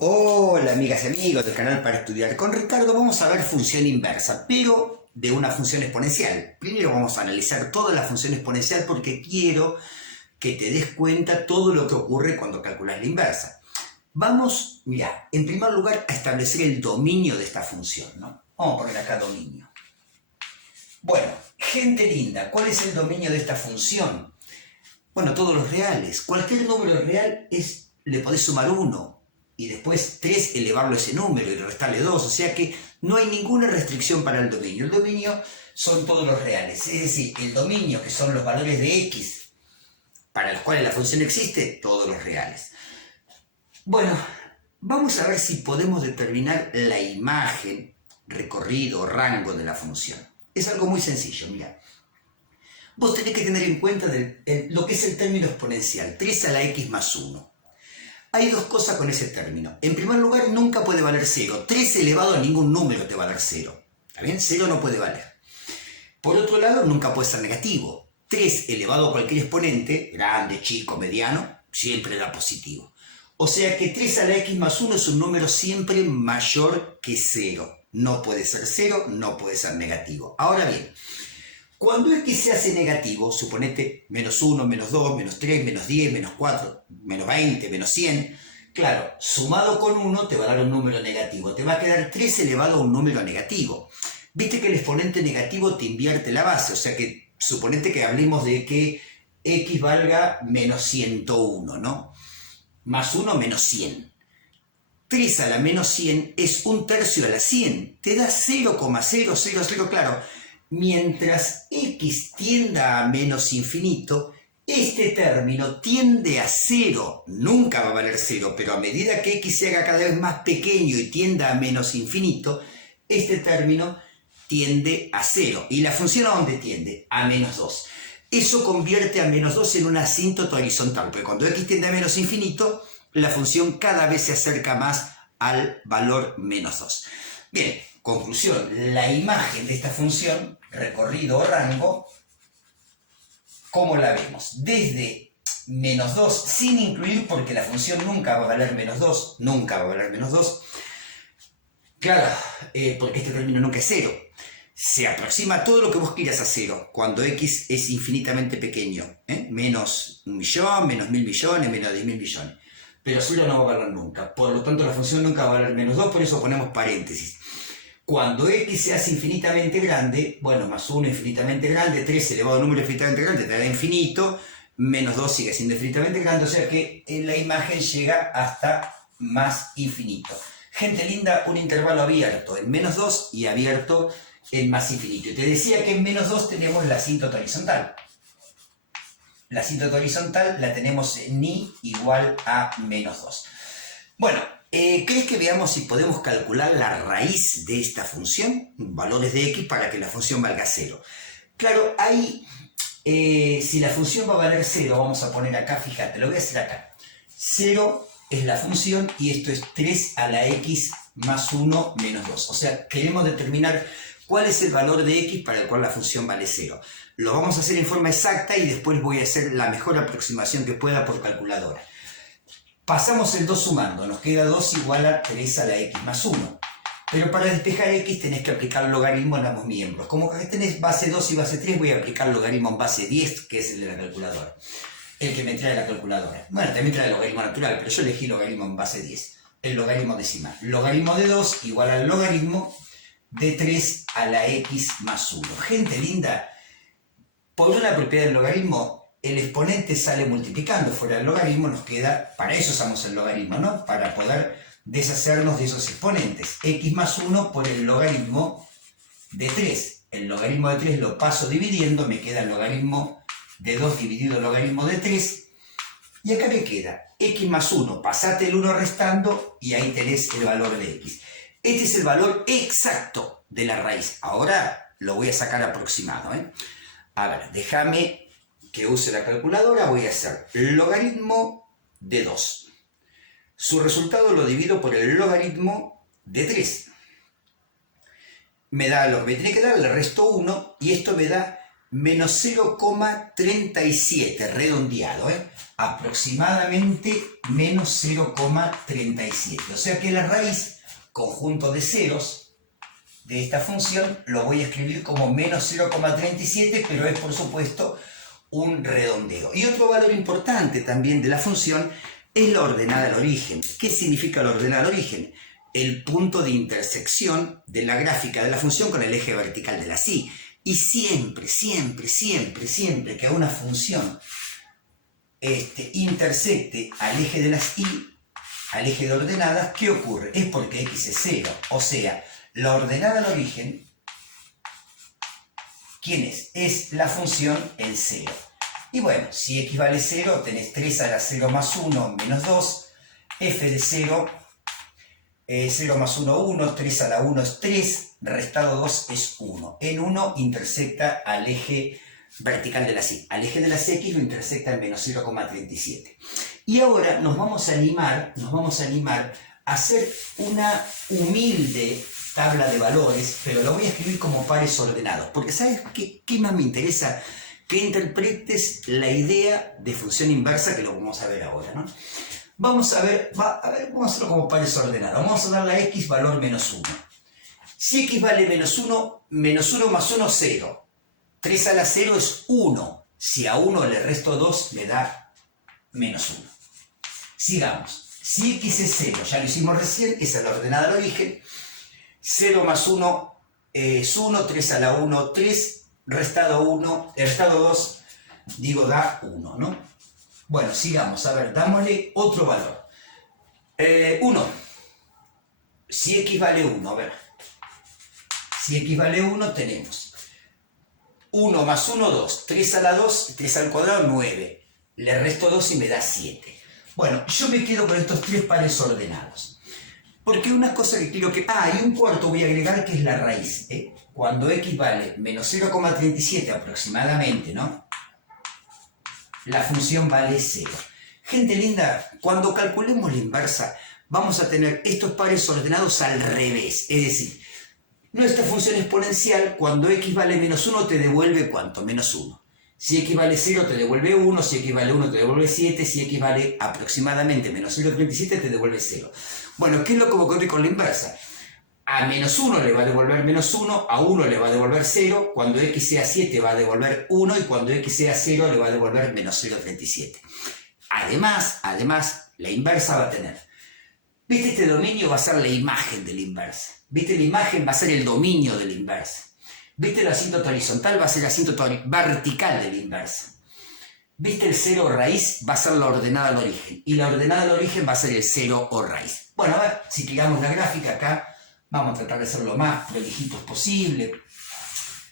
Hola amigas y amigos del canal para estudiar con Ricardo. Vamos a ver función inversa, pero de una función exponencial. Primero vamos a analizar toda la función exponencial porque quiero que te des cuenta todo lo que ocurre cuando calculas la inversa. Vamos, mira, en primer lugar a establecer el dominio de esta función, ¿no? Vamos a poner acá dominio. Bueno, gente linda, ¿cuál es el dominio de esta función? Bueno, todos los reales. Cualquier número real le podés sumar 1 y después 3 elevarlo a ese número y restarle 2. O sea que no hay ninguna restricción para el dominio. El dominio son todos los reales. Es decir, el dominio, que son los valores de x para los cuales la función existe, todos los reales. Bueno, vamos a ver si podemos determinar la imagen, recorrido, rango de la función. Es algo muy sencillo, mira. Vos tenés que tener en cuenta lo que es el término exponencial, 3 a la x más 1. Hay dos cosas con ese término. En primer lugar, nunca puede valer 0. 3 elevado a ningún número te va a dar 0. ¿Está bien? 0 no puede valer. Por otro lado, nunca puede ser negativo. 3 elevado a cualquier exponente, grande, chico, mediano, siempre da positivo. O sea que 3 a la x más 1 es un número siempre mayor que 0. No puede ser 0, no puede ser negativo. Ahora bien, cuando x se hace negativo, suponete menos 1, menos 2, menos 3, menos 10, menos 4, menos 20, menos 100, claro, sumado con 1 te va a dar un número negativo. Te va a quedar 3 elevado a un número negativo. Viste que el exponente negativo te invierte la base, o sea que suponete que hablemos de que x valga menos 101, ¿no? Más 1 menos 100. 3 a la menos 100 es un tercio a la 100. Te da 0,000, claro. Mientras x tienda a menos infinito, este término tiende a 0. Nunca va a valer 0, pero a medida que x se haga cada vez más pequeño y tienda a menos infinito, este término tiende a 0. ¿Y la función a dónde tiende? A menos 2. Eso convierte a menos 2 en una asíntota horizontal, porque cuando x tiende a menos infinito, la función cada vez se acerca más al valor menos 2. Bien, conclusión, la imagen de esta función, recorrido o rango, ¿cómo la vemos? Desde menos 2, sin incluir, porque la función nunca va a valer menos 2, nunca va a valer menos 2. Claro, porque este término nunca es 0. Se aproxima todo lo que vos quieras a 0, cuando x es infinitamente pequeño. Menos 1 millón, menos 1000 millones, menos 10.000 millones. Pero 0 no va a valer nunca. Por lo tanto, la función nunca va a valer menos 2, por eso ponemos paréntesis. Cuando x se hace infinitamente grande, bueno, más 1 infinitamente grande, 3 elevado a un número infinitamente grande te da infinito, menos 2 sigue siendo infinitamente grande, o sea que la imagen llega hasta más infinito. Gente linda, un intervalo abierto en menos 2 y abierto en más infinito. Y te decía que en menos 2 tenemos la asíntota horizontal. La asíntota horizontal la tenemos en i igual a menos 2. Bueno, ¿crees que veamos si podemos calcular la raíz de esta función? Valores de x para que la función valga 0. Claro, ahí, si la función va a valer 0, vamos a poner acá, fíjate, lo voy a hacer acá. 0 es la función y esto es 3 a la x más 1 menos 2. O sea, queremos determinar cuál es el valor de x para el cual la función vale 0. Lo vamos a hacer en forma exacta y después voy a hacer la mejor aproximación que pueda por calculadora. Pasamos el 2 sumando, nos queda 2 igual a 3 a la x más 1. Pero para despejar x tenés que aplicar logaritmo en ambos miembros. Como que tenés base 2 y base 3, voy a aplicar logaritmo en base 10, que es el de la calculadora. El que me trae la calculadora. Bueno, también trae el logaritmo natural, pero yo elegí logaritmo en base 10. El logaritmo decimal. Logaritmo de 2 igual al logaritmo de 3 a la x más 1. Gente linda, por una propiedad del logaritmo, el exponente sale multiplicando. Fuera del logaritmo nos queda, para eso usamos el logaritmo, ¿no? Para poder deshacernos de esos exponentes. X más 1 por el logaritmo de 3. El logaritmo de 3 lo paso dividiendo, me queda el logaritmo de 2 dividido el logaritmo de 3. Y acá me queda x más 1, pasate el 1 restando y ahí tenés el valor de x. Este es el valor exacto de la raíz. Ahora lo voy a sacar aproximado, A ver, déjame que use la calculadora. Voy a hacer logaritmo de 2. Su resultado lo divido por el logaritmo de 3. Me da lo que me tiene que dar, le resto 1 y esto me da menos 0,37, redondeado, aproximadamente menos 0,37. O sea que la raíz, conjunto de ceros de esta función, lo voy a escribir como menos 0,37, pero es por supuesto un redondeo. Y otro valor importante también de la función es la ordenada al origen. ¿Qué significa la ordenada al origen? El punto de intersección de la gráfica de la función con el eje vertical de la y. Y siempre que una función intersecte al eje de las y, al eje de ordenadas, ¿qué ocurre? Es porque x es 0. O sea, la ordenada al origen, ¿quién es? Es la función en 0. Y bueno, si x vale 0, tenés 3 a la 0 más 1 menos 2, f de 0, 0 más 1, 1, 3 a la 1 es 3, restado 2 es 1. En 1 intersecta al eje vertical de las y. Al eje de las x lo intersecta en menos 0,37. Y ahora nos vamos a animar a hacer una humilde tabla de valores, pero lo voy a escribir como pares ordenados, porque ¿sabes qué más me interesa? Que interpretes la idea de función inversa, que lo vamos a ver ahora, ¿no? Vamos a hacerlo como pares ordenados. Vamos a darle a x valor menos 1. Si x vale menos 1 más 1, 0. 3 a la 0 es 1. Si a 1 le resto 2, me da menos 1. Sigamos. Si x es 0, ya lo hicimos recién, esa es la ordenada al origen. 0 más 1 es 1, 3 a la 1, 3, restado 1, restado 2, da 1, ¿no? Bueno, sigamos, a ver, dámosle otro valor. 1. Si x vale 1, a ver. Si x vale 1, tenemos 1 más 1, 2. 3 a la 2, 3 al cuadrado, 9. Le resto 2 y me da 7. Bueno, yo me quedo con estos tres pares ordenados. Porque una cosa que quiero que... y un cuarto voy a agregar que es la raíz. Cuando x vale menos 0,37 aproximadamente, ¿no? La función vale 0. Gente linda, cuando calculemos la inversa, vamos a tener estos pares ordenados al revés. Es decir, nuestra función exponencial, cuando x vale menos 1, te devuelve ¿cuánto? Menos 1. Si x vale 0, te devuelve 1. Si x vale 1, te devuelve 7. Si x vale aproximadamente menos 0,37, te devuelve 0. Bueno, ¿qué es lo que va a ocurrir con la inversa? A menos 1 le va a devolver menos 1, a 1 le va a devolver 0, cuando x sea 7 va a devolver 1 y cuando x sea 0 le va a devolver menos 0,37. Además, la inversa va a tener, ¿viste? Este dominio va a ser la imagen de la inversa. ¿Viste? La imagen va a ser el dominio de la inversa. ¿Viste? La asíntota horizontal va a ser la asíntota vertical de la inversa. ¿Viste? El 0 o raíz va a ser la ordenada al origen. Y la ordenada al origen va a ser el 0 o raíz. Bueno, a ver, si tiramos la gráfica acá, vamos a tratar de ser lo más prolijitos posible.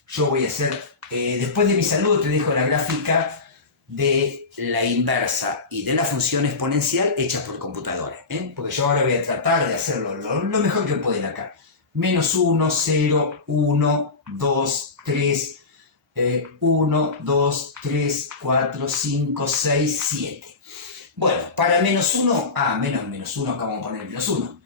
Yo voy a hacer, después de mi saludo te dejo la gráfica de la inversa y de la función exponencial hechas por computadora. Porque yo ahora voy a tratar de hacerlo lo mejor que pueden acá. Menos 1, 0, 1, 2, 3, 1, 2, 3, 4, 5, 6, 7. Bueno, para menos 1, menos 1, acá vamos a poner el menos 1.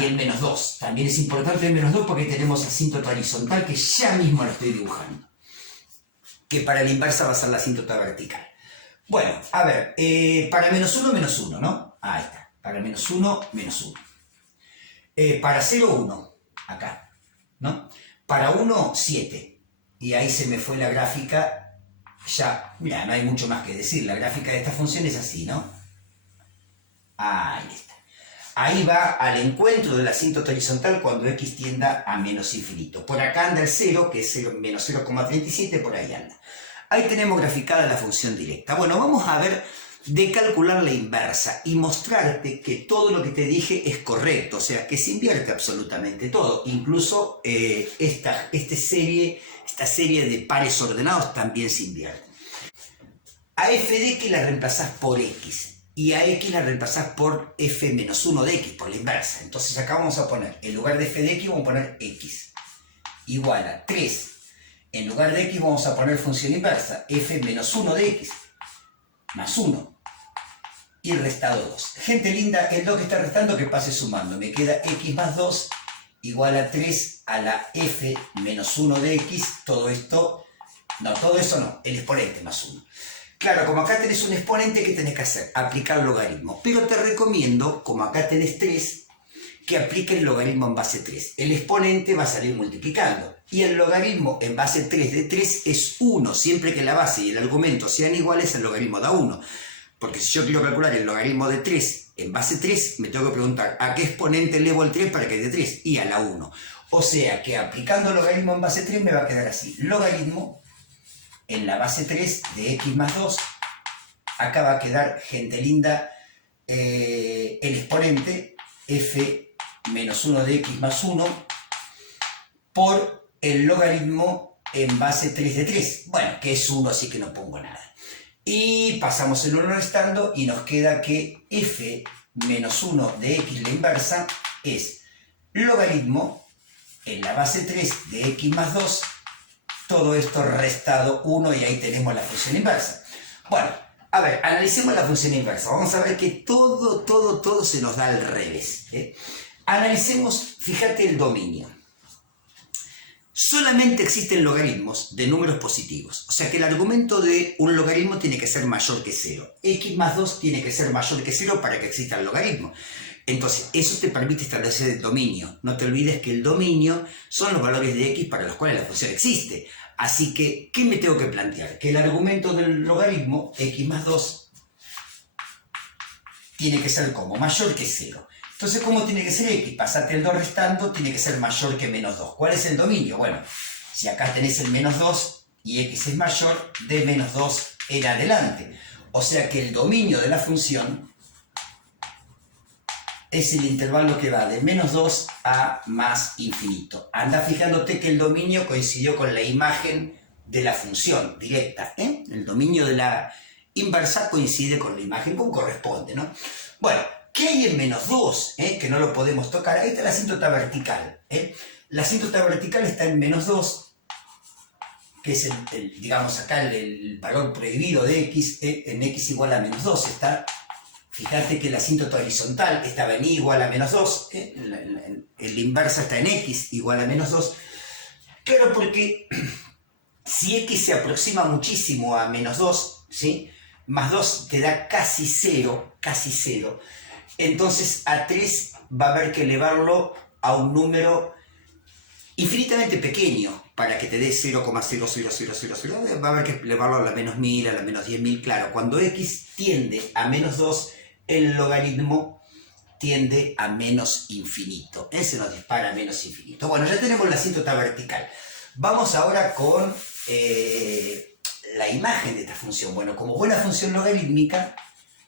Y el menos 2. También es importante el menos 2 porque tenemos asíntota horizontal que ya mismo lo estoy dibujando. Que para la inversa va a ser la asíntota vertical. Bueno, a ver, para menos 1, ¿no? Ahí está. Para menos 1, menos 1. Para 0, 1. Acá, ¿no? Para 1, 7. Y ahí se me fue la gráfica. Ya, mira, no hay mucho más que decir. La gráfica de esta función es así, ¿no? Ahí está. Ahí va al encuentro de la asíntota horizontal cuando x tienda a menos infinito. Por acá anda el 0, que es menos 0,37, por ahí anda. Ahí tenemos graficada la función directa. Bueno, vamos a ver de calcular la inversa y mostrarte que todo lo que te dije es correcto, o sea, que se invierte absolutamente todo. Incluso esta serie de pares ordenados también se invierte. A f de x la reemplazás por x. Y a x la reemplazás por f menos 1 de x, por la inversa. Entonces acá vamos a poner, en lugar de f de x, vamos a poner x. Igual a 3. En lugar de x vamos a poner función inversa, f menos 1 de x, más 1. Y restado 2. Gente linda, el 2 que está restando que pase sumando. Me queda x más 2 igual a 3 a la f menos 1 de x. Todo esto No, todo eso no, el exponente más 1. Claro, como acá tenés un exponente, ¿qué tenés que hacer? Aplicar logaritmo. Pero te recomiendo, como acá tenés 3, que aplique el logaritmo en base 3. El exponente va a salir multiplicando. Y el logaritmo en base 3 de 3 es 1. Siempre que la base y el argumento sean iguales, el logaritmo da 1. Porque si yo quiero calcular el logaritmo de 3 en base 3, me tengo que preguntar ¿a qué exponente elevo el 3 para que dé 3? Y a la 1. O sea que aplicando logaritmo en base 3 me va a quedar así. Logaritmo en la base 3 de x más 2. Acá va a quedar, gente linda, el exponente f menos 1 de x más 1 por el logaritmo en base 3 de 3. Bueno, que es 1, así que no pongo nada. Y pasamos el 1 restando y nos queda que f menos 1 de x, la inversa, es logaritmo en la base 3 de x más 2, todo esto restado 1 y ahí tenemos la función inversa. Bueno, a ver, analicemos la función inversa. Vamos a ver que todo se nos da al revés. Analicemos, fíjate el dominio. Solamente existen logaritmos de números positivos. O sea que el argumento de un logaritmo tiene que ser mayor que 0. X más 2 tiene que ser mayor que 0 para que exista el logaritmo. Entonces, eso te permite establecer el dominio. No te olvides que el dominio son los valores de x para los cuales la función existe. Así que, ¿qué me tengo que plantear? Que el argumento del logaritmo, x más 2, tiene que ser como mayor que 0. Entonces, ¿cómo tiene que ser x? Pasate el 2 restando, tiene que ser mayor que menos 2. ¿Cuál es el dominio? Bueno, si acá tenés el menos 2 y x es mayor, de menos 2 en adelante. O sea que el dominio de la función es el intervalo que va de menos 2 a más infinito. Anda fijándote que el dominio coincidió con la imagen de la función directa. El dominio de la inversa coincide con la imagen como corresponde, ¿no? Bueno, ¿qué hay en menos 2? Que no lo podemos tocar. Ahí está la asíntota vertical. La asíntota vertical está en menos 2, que es digamos acá el valor prohibido de x, en x igual a menos 2 está. Fíjate que la asíntota horizontal estaba en y igual a menos 2, la inversa está en x igual a menos 2. Claro, porque si x se aproxima muchísimo a menos 2, ¿sí? Más 2 te da casi 0, entonces a 3 va a haber que elevarlo a un número infinitamente pequeño para que te dé 0,00000, va a haber que elevarlo a la menos 1000, a la menos 10.000. Claro, cuando x tiende a menos 2, el logaritmo tiende a menos infinito. Se nos dispara a menos infinito. Bueno, ya tenemos la asíntota vertical. Vamos ahora con la imagen de esta función. Bueno, como buena función logarítmica,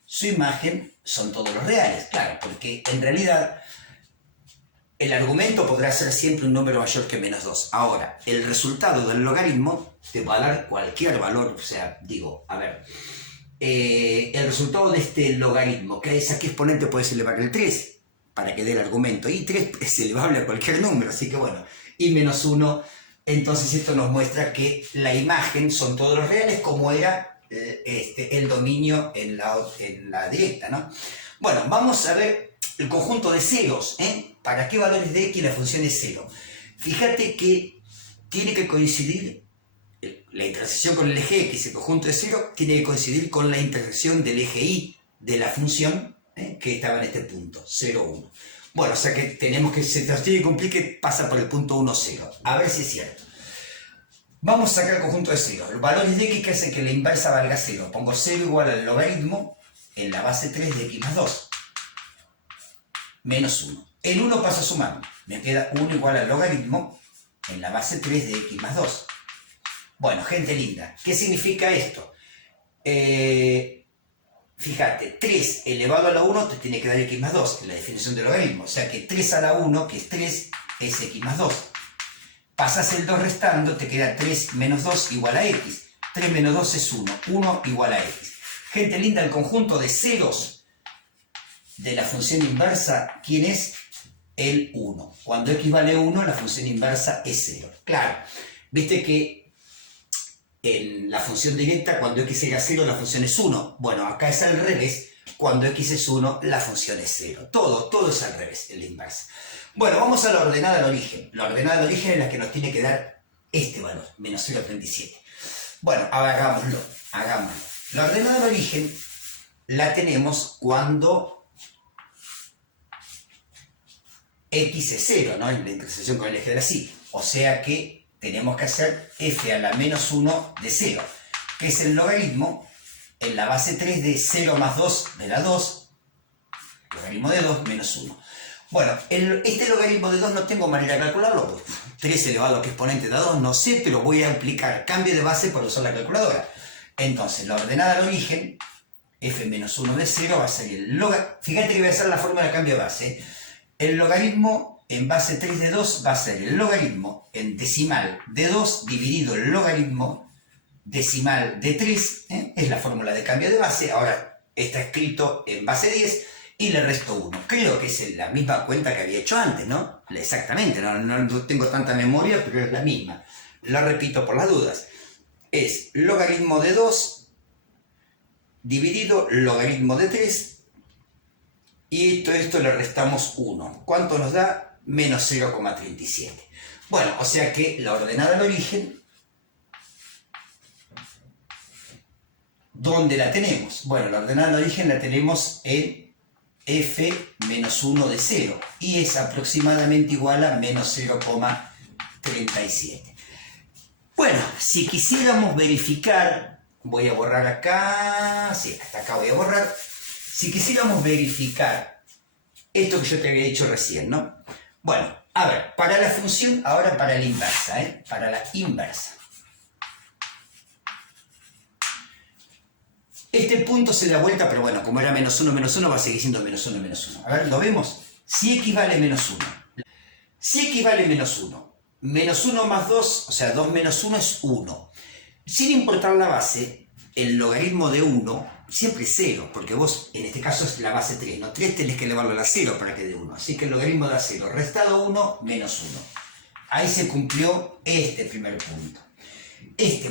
su imagen son todos los reales. Claro, porque en realidad el argumento podrá ser siempre un número mayor que menos 2. Ahora, el resultado del logaritmo te va a dar cualquier valor. O sea, digo, a ver, el resultado de este logaritmo, ¿a qué exponente puedes elevar? El 3, para que dé el argumento. Y 3 es elevable a cualquier número, así que bueno, y menos 1. Entonces esto nos muestra que la imagen son todos los reales, como era el dominio en la directa, ¿no? Bueno, vamos a ver el conjunto de ceros, ¿Para qué valores de x la función es 0? Fíjate que tiene que coincidir la intersección con el eje x, el conjunto de 0, tiene que coincidir con la intersección del eje y de la función que estaba en este punto, 0, 1. Bueno, o sea que tenemos que, se nos tiene que cumplir que pasa por el punto 1, 0. A ver si es cierto. Vamos a sacar el conjunto de 0. Los valores de x que hacen que la inversa valga 0. Pongo 0 igual al logaritmo en la base 3 de x más 2. Menos 1. El 1 pasa sumando. Me queda 1 igual al logaritmo en la base 3 de x más 2. Bueno, gente linda, ¿qué significa esto? Fíjate, 3 elevado a la 1 te tiene que dar x más 2, en la definición del logaritmo. O sea que 3 a la 1, que es 3, es x más 2. Pasas el 2 restando, te queda 3 menos 2 igual a x. 3 menos 2 es 1, 1 igual a x. Gente linda, el conjunto de ceros de la función inversa, ¿quién es? El 1. Cuando x vale 1, la función inversa es 0. Claro, viste que en la función directa, cuando x llega a 0, la función es 1. Bueno, acá es al revés. Cuando x es 1, la función es 0. Todo es al revés, en la inversa. Bueno, vamos a la ordenada al origen. La ordenada al origen es la que nos tiene que dar este valor, menos 0,37. Bueno, hagámoslo. La ordenada de origen la tenemos cuando x es 0, ¿no? En la intersección con el eje de la Y. O sea que tenemos que hacer f a la menos 1 de 0, que es el logaritmo en la base 3 de 0 más 2 de la 2, logaritmo de 2 menos 1. Bueno, este logaritmo de 2 no tengo manera de calcularlo, pues 3 elevado a que exponente de 2 no sé, pero voy a aplicar cambio de base por usar la calculadora. Entonces, la ordenada al origen, f menos 1 de 0 va a ser el logaritmo. Fíjate que voy a hacer la fórmula de cambio de base. El logaritmo en base 3 de 2 va a ser el logaritmo en decimal de 2 dividido el logaritmo decimal de 3. Es la fórmula de cambio de base. Ahora está escrito en base 10 y le resto 1. Creo que es la misma cuenta que había hecho antes, ¿no? Exactamente, no tengo tanta memoria, pero es la misma. La repito por las dudas. Es logaritmo de 2 dividido logaritmo de 3 y todo esto le restamos 1. ¿Cuánto nos da? Menos 0,37. Bueno, o sea que la ordenada al origen, ¿dónde la tenemos? Bueno, la ordenada al origen la tenemos en f menos 1 de 0 y es aproximadamente igual a menos 0,37. Bueno, si quisiéramos verificar, voy a borrar acá, sí, hasta acá voy a borrar. Si quisiéramos verificar esto que yo te había dicho recién, ¿no? Bueno, a ver, para la función, ahora para la inversa, para la inversa. Este punto se da vuelta, pero bueno, como era menos 1, va a seguir siendo menos 1, menos 1. A ver, ¿lo vemos? Si x vale menos 1. Si x vale menos 1, menos 1 más 2, o sea, 2 menos 1 es 1. Sin importar la base, el logaritmo de 1 siempre es 0, porque vos, en este caso es la base 3, ¿no? 3 tenés que elevarlo a la 0 para que dé 1. Así que el logaritmo da 0, restado 1, menos 1. Ahí se cumplió este primer punto.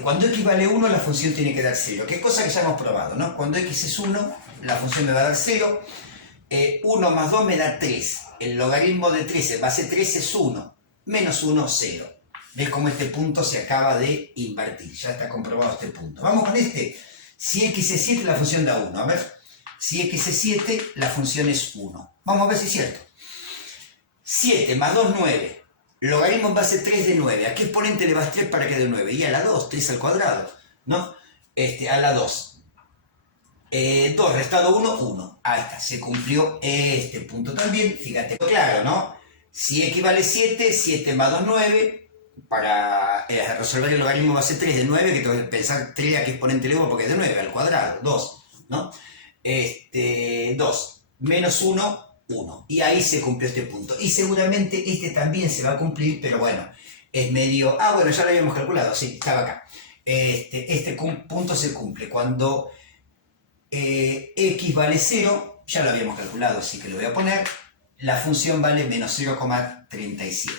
Cuando x vale 1, la función tiene que dar 0. ¿Qué cosa que ya hemos probado, no? Cuando x es 1, la función me va a dar 0. 1 más 2 me da 3. El logaritmo de 3 en base 3 es 1. Menos 1, 0. ¿Ves cómo este punto se acaba de invertir? Ya está comprobado este punto. Vamos con este. Si x es 7, la función da 1. A ver. Si x es 7, la función es 1. Vamos a ver si es cierto. 7 más 2, 9. Logaritmo en base 3 de 9. ¿A qué exponente le vas 3 para que dé 9? Y a la 2, 3 al cuadrado, ¿no? A la 2. 2 restado 1, 1. Ahí está, se cumplió este punto también. Fíjate, claro, ¿no? Si x vale 7, 7 más 2, 9. Para resolver el logaritmo base 3 de 9, que tengo que pensar 3 a qué exponente le voy porque es de 9 al cuadrado, 2, ¿no? 2 menos 1, 1. Y ahí se cumplió este punto. Y seguramente este también se va a cumplir, pero bueno, es medio... Ah, bueno, ya lo habíamos calculado, sí, estaba acá. Este punto se cumple cuando x vale 0, ya lo habíamos calculado, así que lo voy a poner. La función vale menos 0,37.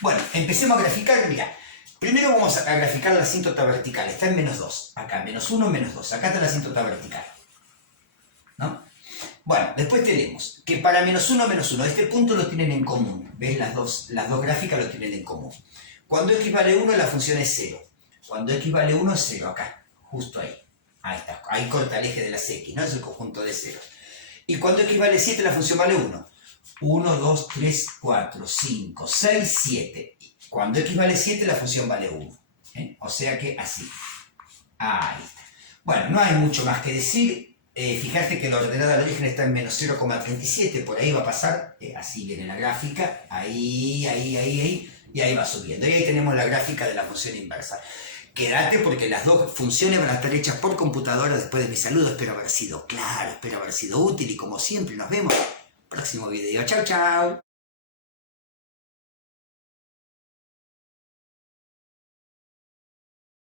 Bueno, empecemos a graficar, mirá. Primero vamos a graficar la asíntota vertical, está en menos 2. Acá, menos 1, menos 2. Acá está la asíntota vertical, ¿no? Bueno, después tenemos que para menos 1, este punto lo tienen en común. ¿Ves? Las dos gráficas lo tienen en común. Cuando x vale 1, la función es 0. Cuando x vale 1 es 0, acá, justo ahí. Ahí está, ahí corta el eje de las x, ¿no? Es el conjunto de ceros. Y cuando x vale 7, la función vale 1. 1, 2, 3, 4, 5, 6, 7. Cuando x vale 7, la función vale 1. O sea que así. Ahí está. Bueno, no hay mucho más que decir. Fíjate que la ordenada al origen está en menos 0,37. Por ahí va a pasar. Así viene la gráfica. Ahí. Y ahí va subiendo. Y ahí tenemos la gráfica de la función inversa. Quédate porque las dos funciones van a estar hechas por computadora después de mi saludo. Espero haber sido claro, espero haber sido útil y como siempre nos vemos en el próximo video. Chau, chau.